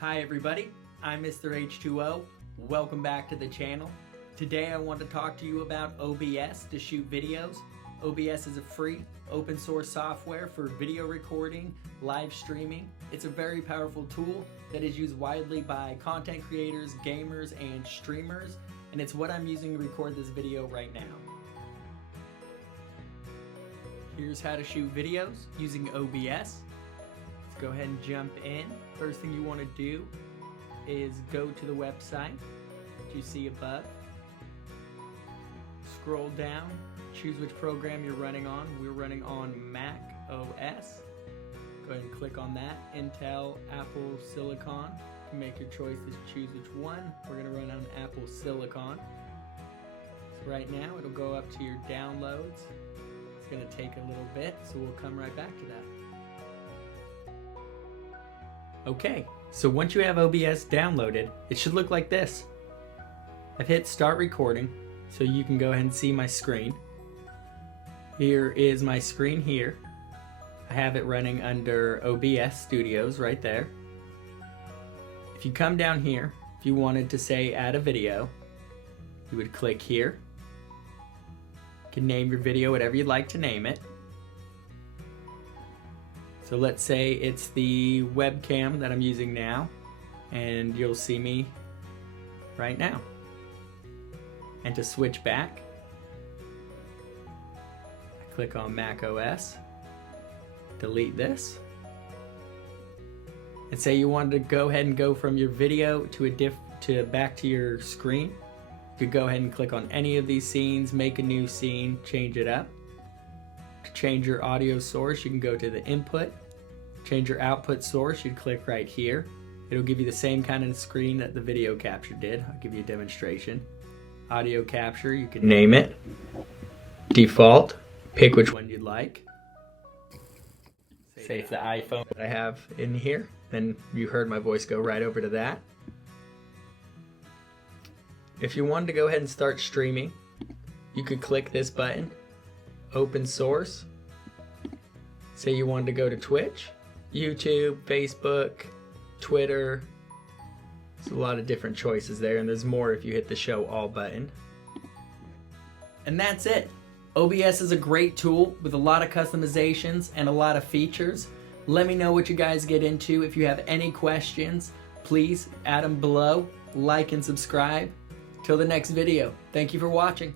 Hi everybody, I'm Mr. H20. Welcome back to the channel. Today I want to talk to you about OBS to shoot videos. OBS is a free, open source software for video recording, live streaming. It's a very powerful tool that is used widely by content creators, gamers, and streamers, and it's what I'm using to record this video right now. Here's how to shoot videos using OBS. Let's go ahead and jump in. First thing you want to do is go to the website that you see above. Scroll down, choose which program you're running on. We're running on Mac OS. Go ahead and click on that. Intel, Apple, Silicon. You can make your choice to choose which one. We're going to run on Apple Silicon. So right now it'll go up to your downloads. It's going to take a little bit, so we'll come right back to that. Okay, so once you have OBS downloaded, it should look like this. I've hit start recording, so you can go ahead and see my screen. Here is my screen here. I have it running under OBS Studios right there. If you come down here, if you wanted to say add a video, you would click here. You can name your video whatever you'd like to name it. So let's say it's the webcam that I'm using now, and you'll see me right now. And to switch back, I click on Mac OS, delete this, and say you wanted to go ahead and go from your video to back to your screen. You could go ahead and click on any of these scenes, make a new scene, change it up. To change your audio source, you can go to the input. Change your output source, you'd click right here. It'll give you the same kind of screen that the video capture did. I'll give you a demonstration. Audio capture, you can name it. Default, pick which one you'd like. Say it's the iPhone that I have in here. Then you heard my voice go right over to that. If you wanted to go ahead and start streaming, you could click this button, open source. Say you wanted to go to Twitch, YouTube, Facebook, Twitter. There's a lot of different choices there, and there's more if you hit the show all button. And that's it. OBS is a great tool with a lot of customizations and a lot of features. Let me know what you guys get into. If you have any questions, please add them below. Like and subscribe. Till the next video. Thank you for watching.